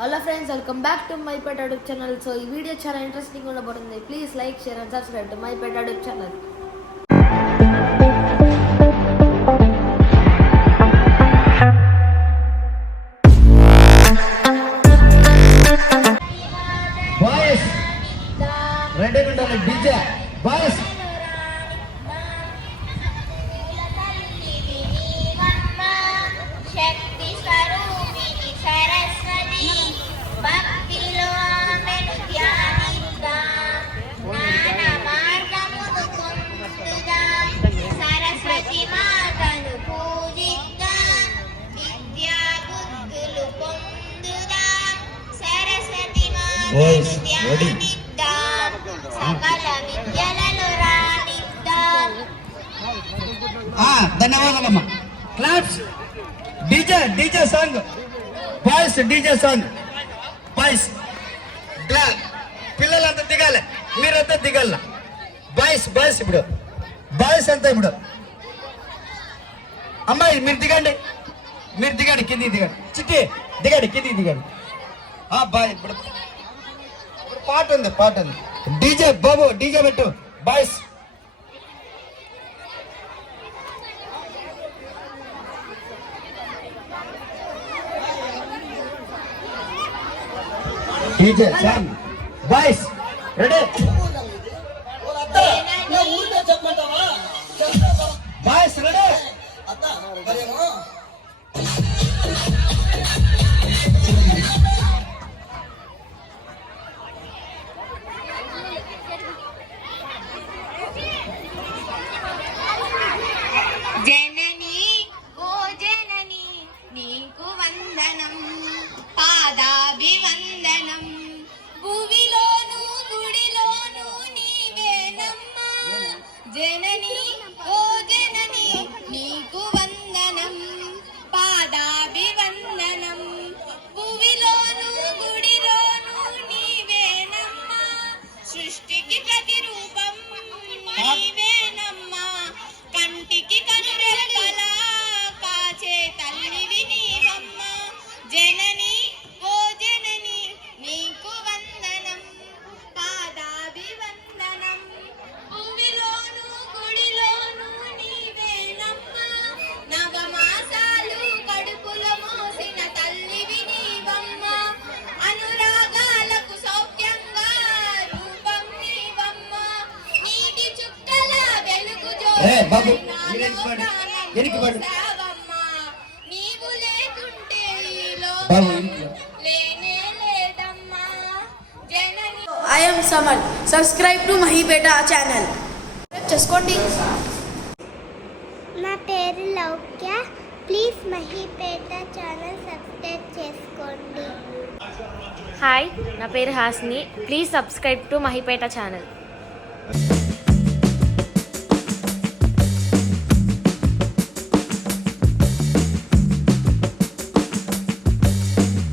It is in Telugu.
Hello friends welcome back to my pet అడుగు ఛానల్ సో ఈ వీడియో చాలా ఇంట్రెస్టింగ్ ఉండబోతుంది please like share and subscribe to my pet అడుగు ఛానల్ బాయ్స్ రెడీగా ఉండాలి డీజే బాయ్స్. సరస్వతి Boys, మాతను ధన్యవాదాలమ్మా. Claps DJ DJ song. Boys DJ song. Boys పిల్లలంతా దిగాలి. మీరంతా దిగాల. బాయ్స్ బాయ్స్ ఇప్పుడు. బాయ్స్ అంతా ఇప్పుడు. అమ్మాయి మీరు దిగండి. మీరు దిగండి కిందికి దిగండి. చిట్టి దిగండి కిందికి దిగండి. ఆ బాయ్ ఇప్పుడు పాట ఉంది పాట ఉంది. డీజే బాబు డీజే పెట్టు. Boys. DJ song boys ready. Boys ready. वन्दनं पादाभिवन्दनम् ఏ, బాబు, పడు, బాబు, I am Saman subscribe to Mahipeta channel చేసుకోండి నా పేరు Loukya. Please Mahipeta channel subscribe చేసుకోండి హాయ్ నా పేరు Hasni. Please subscribe to Mahipeta channel